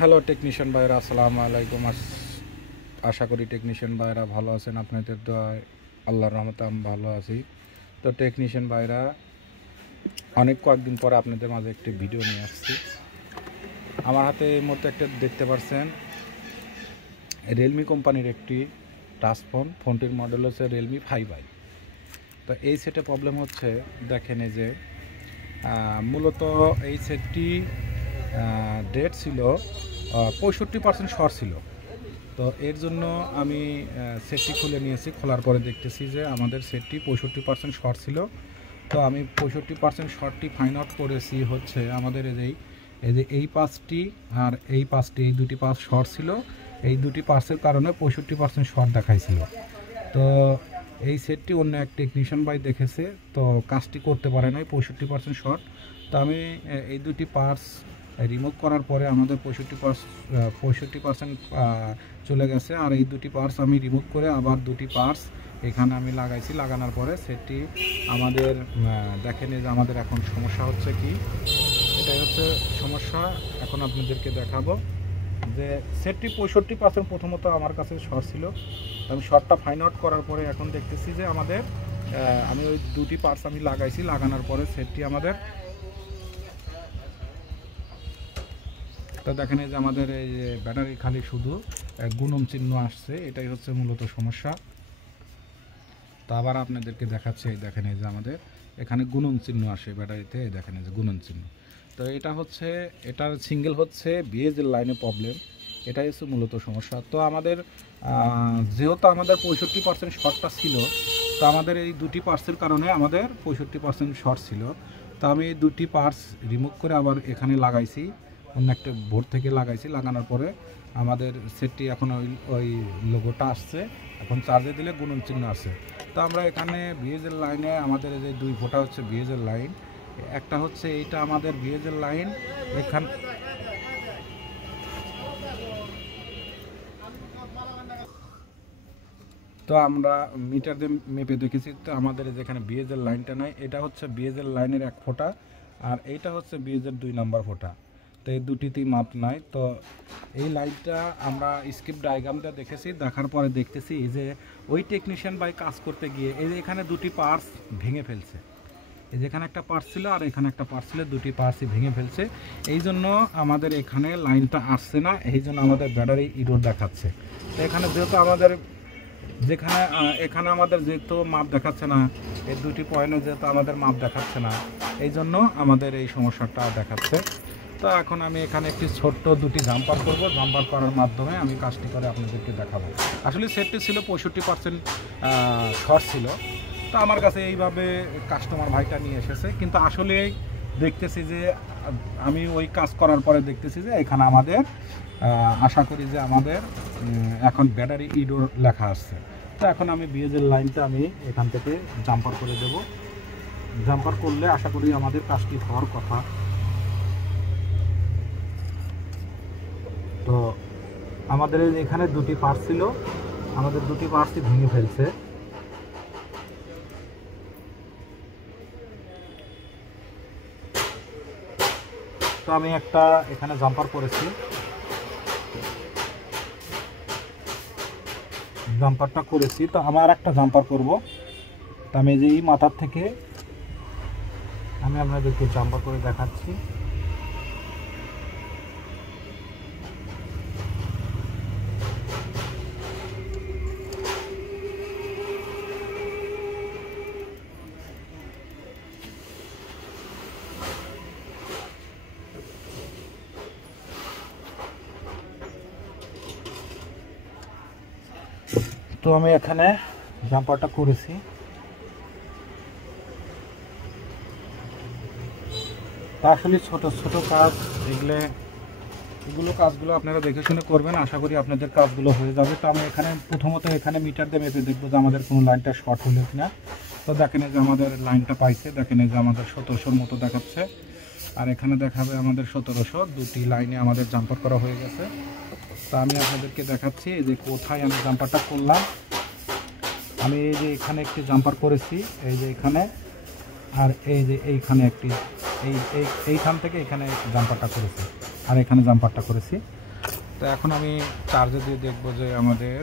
Hello technician ভাইরা, আসসালামু আলাইকুম। আশা করি টেকনিশিয়ান ভাইরা ভালো আছেন। আপনাদের দোয়ায় আল্লাহর রহমতে আমি ভালো আছি। তো টেকনিশিয়ান ভাইরা, কয়েকদিন পরে আপনাদের মাঝে একটি ভিডিও নিয়ে আসছি। আমার হাতে এই মুহূর্তে একটা দেখতে পাচ্ছেন রিয়েলমি কোম্পানির একটি টাচ ফোনটির মডেল হচ্ছে রিয়েলমি 5i। তো এই সেটে প্রবলেম হচ্ছে, দেখেন এই যে মূলত এই সেটটি ডেট ছিল 65% শর্ট ছিল। তো এর জন্য আমি সেটটি খুলে নিয়েছি। খোলার পরে দেখতেছি যে আমাদের সেটটি 65% শর্ট ছিল। তো আমি 65% শর্টটি ফাইন্ড আউট করেছি হচ্ছে আমাদের এই পাঁচটি আর এই পাঁচটি, এই দুটি পাস শর্ট ছিল। এই দুটি পার্সের কারণে 65% শর্ট দেখাইছিল। তো এই সেটটি অন্য এক টেকনিশিয়ান ভাই দেখেছে, তো কাজটি করতে পারে নাই 65% শর্ট। তো আমি এই দুটি পার্টস রিমুভ করার পরে আমাদের 65% চলে গেছে। আর এই দুটি পার্টস আমি রিমুভ করে আবার দুটি পার্টস এখানে আমি লাগাইছি। লাগানোর পরে সেটটি আমাদের দেখেন যে আমাদের এখন সমস্যা হচ্ছে কি, এটাই হচ্ছে সমস্যা। এখন আপনাদেরকে দেখাবো যে সেটটি 65% প্রথমত আমার কাছে শর্ট ছিল। আমি শর্টটা ফাইন্ড আউট করার পরে এখন দেখতেছি যে আমাদের আমি ওই দুটি পার্টস আমি লাগাইছি। লাগানোর পরে সেটটি আমাদের, তো দেখেন এই যে আমাদের এই যে ব্যাটারি খালি শুধু গুণন চিহ্ন আসছে, এটাই হচ্ছে মূলত সমস্যা। তো আবার আপনাদেরকে দেখাচ্ছে, এই দেখেন এই যে আমাদের এখানে গুণন চিহ্ন আসে ব্যাটারিতে, এই দেখেন এই যে গুণন চিহ্ন। তো এটা হচ্ছে, এটার সিঙ্গেল হচ্ছে বিএসএল লাইনে প্রবলেম, এটাই হচ্ছে মূলত সমস্যা। তো আমাদের যেহেতু আমাদের 65% শর্টটা ছিল, তো আমাদের এই দুটি পার্টসের কারণে আমাদের 65% শর্ট ছিল। তো আমি এই দুটি পার্টস রিমুভ করে আবার এখানে লাগাইছি, অন্য একটা বোর্ড থেকে লাগাইছি। লাগানোর পরে আমাদের সেটটি এখন ওই লোগোটা আসছে, এখন চার্জে দিলে গুণন চিহ্ন আসছে। তো আমরা এখানে বিএসএল লাইনে আমাদের এই যে দুই ফোঁটা হচ্ছে বিএসএল লাইন, একটা হচ্ছে এইটা আমাদের বিএসএল লাইন। এখান তো আমরা মিটার দিয়ে মেপে দেখেছি, তো আমাদের যেখানে বিএসএল লাইনটা নাই, এটা হচ্ছে বিএসএল লাইনের এক ফোঁটা, আর এইটা হচ্ছে বিএসএল 2 নম্বর ফোঁটা। তো এই দুটিতেই মাপ নাই। তো এই লাইনটা আমরা স্কিপ ডায়াগ্রামটা দেখেছি, দেখার পরে দেখতেছি এই যে ওই টেকনিশিয়ান বাই কাজ করতে গিয়ে এই যে এখানে দুটি পার্টস ভেঙে ফেলছে। এই যেখানে একটা পার্টস ছিল আর এখানে একটা পার্টস ছিল, দুটি পার্টসই ভেঙে ফেলছে। এই জন্য আমাদের এখানে লাইনটা আসছে না, এই জন্য আমাদের ব্যাটারি ইরোর দেখাচ্ছে। তো এখানে যেহেতু আমাদের এখানে আমাদের যেহেতু মাপ দেখাচ্ছে না, এই দুটি পয়েন্টে যেহেতু আমাদের মাপ দেখাচ্ছে না, এই জন্য আমাদের এই সমস্যাটা দেখাচ্ছে। তো এখন আমি এখানে একটি ছোট্ট দুটি জাম্পার করব, জাম্পার করার মাধ্যমে আমি কাজটি করে আপনাদেরকে দেখাবো। আসলে সেটটি ছিল 65% শর্ট ছিল। তো আমার কাছে এইভাবে কাস্টমার ভাইটা নিয়ে এসেছে, কিন্তু আসলে দেখতেছি যে আমি ওই কাজ করার পরে দেখতেছি যে এখানে আমাদের আশা করি যে আমাদের এখন ব্যাটারি ইডোর লেখা আসছে। তো এখন আমি বিএসএল লাইনটা আমি এখান থেকে জাম্পার করে দেব। জাম্পার করলে আশা করি আমাদের কাজটি হওয়ার কথা। তো আমাদের এখানে দুটি পার্টস ছিল, আমাদের দুটি পার্টসই ভেঙে ফেলছে। তো আমি একটা এখানে জাম্পার করেছি, জাম্পারটা করেছি। তো আমার একটা জাম্পার করব। তো আমি যে এই মাথার থেকে আমি আপনাদেরকে জাম্পার করে দেখাচ্ছি। তো আমি এখানে জাম্পারটা করেছি। তা আসলে ছোট ছোট কাজ, এগুলো কাজগুলো আপনারা দেখে শুনে করবেন, আশা করি আপনাদের কাজগুলো হয়ে যাবে। তো আমি এখানে প্রথমত এখানে মিটার দিয়ে মেপে দেখবো যে আমাদের কোনো লাইনটা শর্ট হলো কিনা। তো দেখেন যে আমাদের লাইনটা পাইছে, দেখেন যে আমাদের 1700-র মতো দেখাচ্ছে, আর এখানে দেখাবে আমাদের 1700। দুটি লাইনে আমাদের জাম্পার করা হয়ে গেছে। তো আমি আপনাদেরকে দেখাচ্ছি যে কোথায় আমি জাম্পারটা করলাম। আমি এই যে এখানে একটি জাম্পার করেছি, এই যে এখানে, আর এই যে এইখানে একটি, এইখান থেকে এখানে জাম্পারটা করেছি, আর এখানে জাম্পারটা করেছি। তো এখন আমি চার্জে দিয়ে দেখবো যে আমাদের,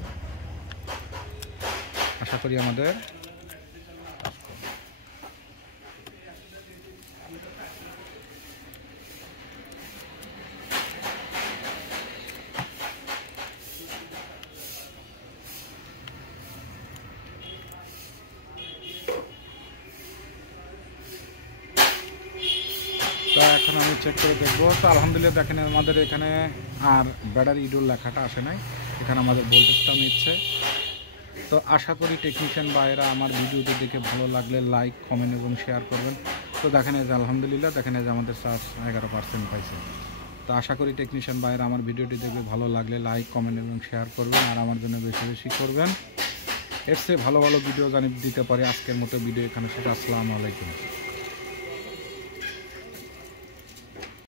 আশা করি আমাদের তো এখন আমি চেক করে দেখবো। তো আলহামদুলিল্লাহ দেখেন আমাদের এখানে আর ব্যাটারি ইডুল লেখাটা আসে নাই, এখানে আমাদের ভোল্টেজটাও নিচ্ছে। তো আশা করি টেকনিশিয়ান ভাইরা আমার ভিডিওটি দেখে ভালো লাগলে লাইক, কমেন্ট এবং শেয়ার করবেন। তো দেখেন এই যে আলহামদুলিল্লাহ দেখেন এই যে আমাদের চার্জ 11% পাইছে। তো আশা করি টেকনিশিয়ান ভাইরা আমার ভিডিওটি দেখে ভালো লাগলে লাইক, কমেন্ট এবং শেয়ার করবেন, আর আমার জন্য বেশি বেশি করবেন। এর চেয়ে ভালো ভালো ভিডিও জানি দিতে পারি। আজকের মতো ভিডিও এখানে শেষ। আসসালামু আলাইকুম।